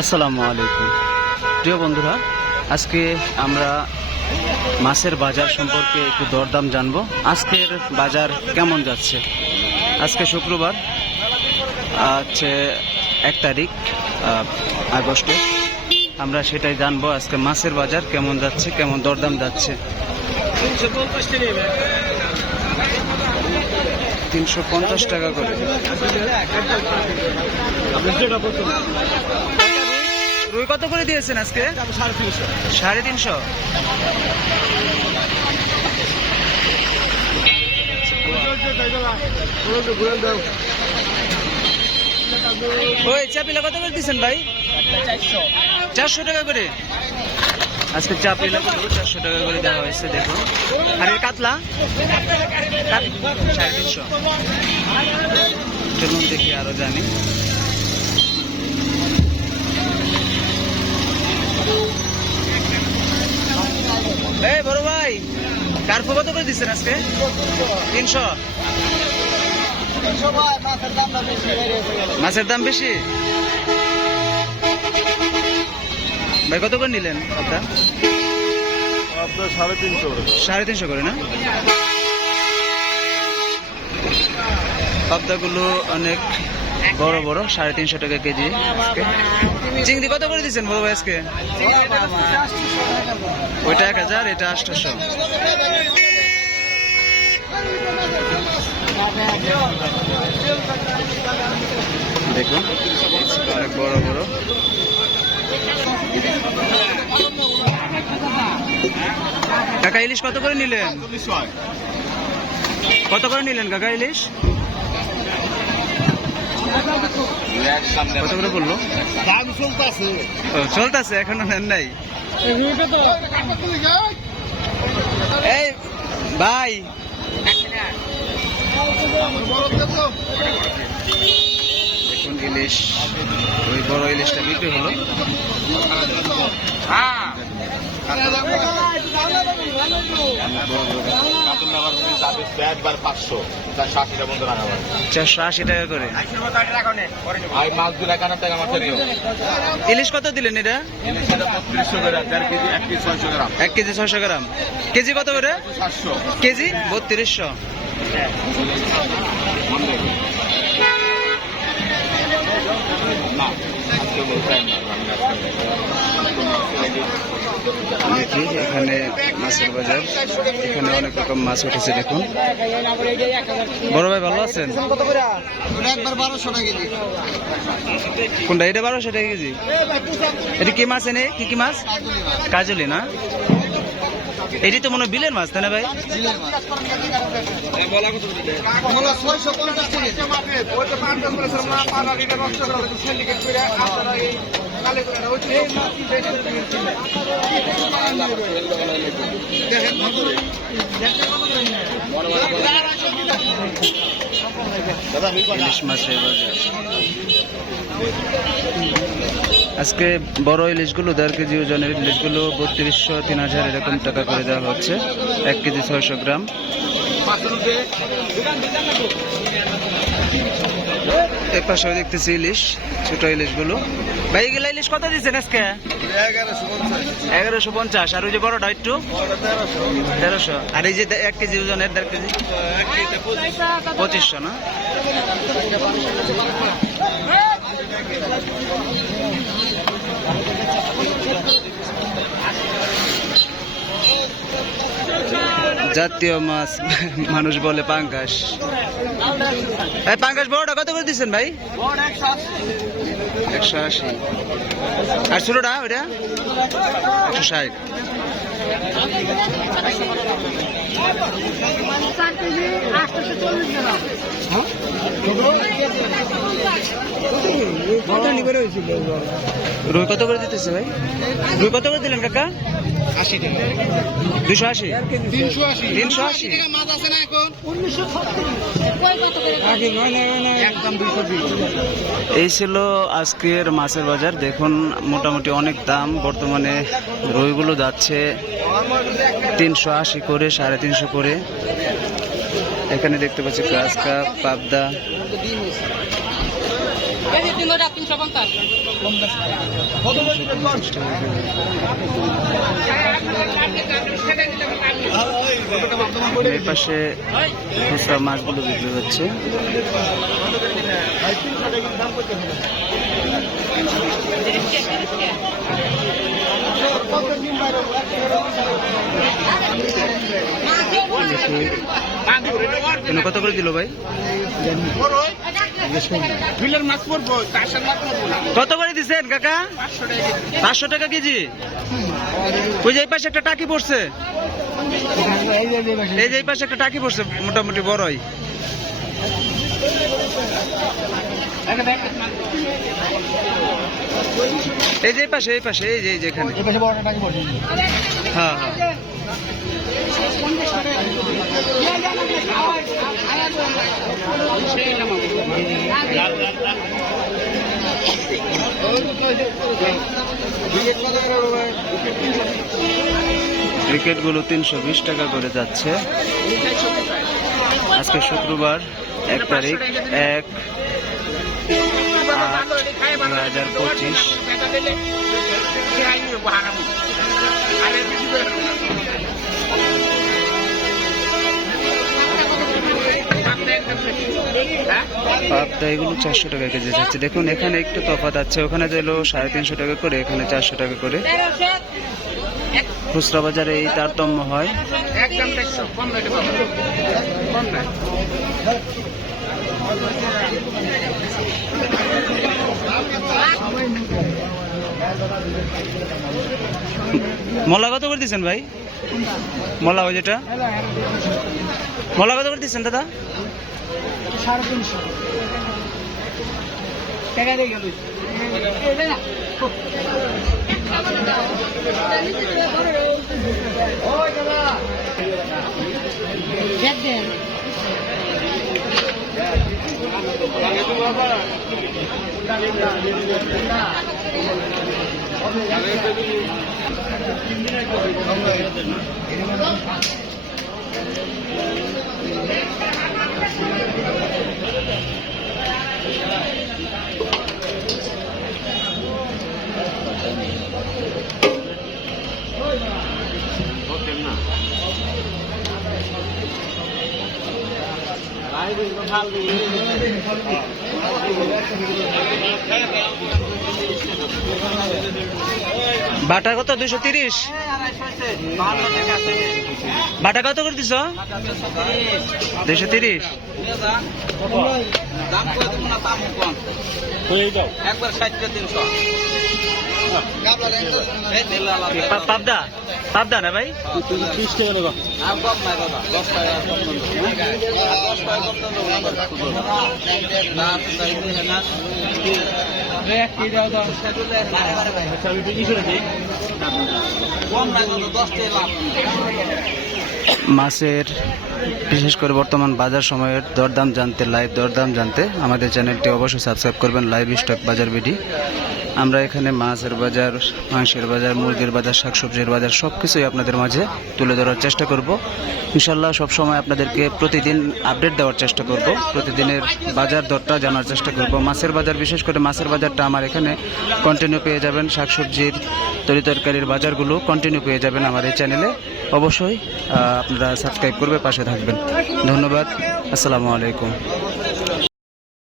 আসসালামু আলাইকুম। প্রিয় বন্ধুরা আজকে আমরা মাছের বাজার সম্পর্কে একটু দরদাম জানব। আজকের বাজার কেমন যাচ্ছে? আজকে শুক্রবার হচ্ছে এক তারিখ আহ, আগস্টের আমরা সেটাই জানব আজকে মাছের বাজার কেমন যাচ্ছে কেমন দরদাম যাচ্ছে। তিনশো পঞ্চাশ টাকা করে। রুই কত করে দিয়েছেন আজকে? সাড়ে তিনশো। ওই চাপিলা কত করে দিচ্ছেন ভাই? চারশো টাকা করে। আজকে চাপিলা চারশো টাকা করে দেওয়া হয়েছে দেখুন। আর এই কাতলা? সাড়ে তিনশো। চলুন দেখি আরও জানি। এই বড় ভাই কার্পু কত করে দিচ্ছেন আজকে? তিনশো। মাছের দাম বেশি? ভাই কত করে নিলেন আপনার? আপনার সাড়ে তিনশো সাড়ে তিনশো করে না? পাবদাগুলো অনেক বড় বড় সাড়ে তিনশো টাকা কেজি আজকে। চিংড়ি কত করে দিচ্ছেন বড় ভাই আজকে? ওইটা এক হাজার এটা আটশোশো দেখুন অনেক বড় বড়। কাকা ইলিশ কত করে নিলেন? কত করে নিলেন কাকা ইলিশ? কত করে বলল? দাম চলতেছে। এখনও নেন নাই। এই ভাই। দেখুন ইলিশ ওই বড় ইলিশটা বিক্রি হলো। একবার পাঁচশো। তার ষাটটা বন্ধ রাখা হয় চারশো আশি টাকা করে। আর মাছ দিলে একান্ন টাকা মাছের ইলিশ কত দিলেন এটা? বত্রিশশো গ্রাম কেজি এক কেজি ছয়শো গ্রাম। এক কেজি ছয়শো গ্রাম। কেজি কত করে? সাতশো। কেজি? বত্রিশশো। দেখি এখানে মাছের বাজার। এখানে অনেক রকম মাছ উঠেছে, দেখুন। বড় ভাই, ভালো আছেন? কোনটা? এটা বারোশো টাকা কেজি। এটা কি মাছ এনে? কি কি মাছ? কাজলি, না? এটি তো মনে হয় বিলের মাছ, তাই ভাই? ছয়শো পঞ্চাশ আজকে বড় ইলিশগুলো দেড় কেজি ওজনের ইলিশগুলো বত্রিশশো, তিন হাজার এরকম টাকা করে দেওয়া হচ্ছে। এক কেজি ছয়শো গ্রাম। এর পাশেও দেখতেছি ইলিশ, ছোট ইলিশগুলো। ভাই, এগুলা ইলিশ কত দিচ্ছেন আজকে? এগারোশো পঞ্চাশ। আর ওই যে বড়টা একটু? তেরোশো। আর এই যে এক কেজি ওজনের দেড় কেজি? পঁচিশশো না? জাতীয় মাছ মানুষ বলে পাঙ্কাশ এই পাঙ্কাশ বড়টা কত করে দিচ্ছেন ভাই? একশো আশি। আর ছোটটা ওইটা? একশো ষাট। রুই কত করে দিতেছে ভাই? রুই কত করে দিলেন কাকা? আশি টাকা। দুশো আশি? তিনশো আশি। তিনশো আশি মাছ আছে না এখন? একদম দুইশো বিশ। এই ছিল আজকের মাছের বাজার। দেখুন মোটামুটি অনেক দাম। বর্তমানে রুইগুলো যাচ্ছে তিনশো আশি করে সাড়ে তিনশো করে। এখানে দেখতে পাচ্ছি গ্রাস কাপ পাবদা। তিনশো তিনশো পঞ্চাশ এই পাশে খুচরা মাছগুলো বিক্রি হচ্ছে। কত করে দিল ভাই? কত করে দিচ্ছেন কাকা? পাঁচশো টাকা কেজি? ওই যে এই পাশে একটা টাকি পড়ছে। এই যে এই পাশে একটা টাকি পড়ছে, মোটামুটি বড়ই। এই যে পাশে, এই পাশে, এই যে এই যে এখানে। হ্যাঁ হ্যাঁ। ক্রিকেটগুলো তিনশো বিশ টাকা করে যাচ্ছে। আজকে শুক্রবার এক তারিখ এক দু হাজার পঁচিশ। পাবদা, এগুলো চারশো টাকা কেজি যাচ্ছে। দেখুন, এখানে একটু তফাৎ আছে। ওখানে যেন সাড়ে তিনশো টাকা করে, এখানে চারশো টাকা করে। খুচরা বাজারে এই তারতম্য হয়। মলা কত করে দিচ্ছেন ভাই? মলা ওই যেটা? মলা কত করে দিচ্ছেন দাদা? সাড়ে তিনশো। টাকা দিয়ে গেল বাটা কত? দুইশো তিরিশ? বাটা কত করে দিছ দুইশো তিরিশ পাবদা পাবদা না ভাই টাকা কম না দাদা না তো তাই দিলে না কম নাই দাদা দশ লাভ মাছের বিশেষ করে বর্তমান বাজার সময়ের দরদাম জানতে লাইভ দরদাম জানতে আমাদের চ্যানেলটি অবশ্যই সাবস্ক্রাইব করবেন লাইভ স্টক বাজার বিডি আমরা এখানে মাছের বাজার মাংসের বাজার মুরগির বাজার শাকসবজির বাজার সব কিছুই আপনাদের মাঝে তুলে ধরার চেষ্টা করব। ইনশাল্লাহ সবসময় আপনাদেরকে প্রতিদিন আপডেট দেওয়ার চেষ্টা করব। প্রতিদিনের বাজার দরটা জানার চেষ্টা করব। মাছের বাজার বিশেষ করে মাছের বাজারটা আমার এখানে কন্টিনিউ পেয়ে যাবেন। শাকসবজির তরি তরকারির বাজারগুলো কন্টিনিউ পেয়ে যাবেন আমার এই চ্যানেলে অবশ্যই আহ, আপনারা সাবস্ক্রাইব করবে পাশে থাকবেন। ধন্যবাদ। আসসালামু আলাইকুম।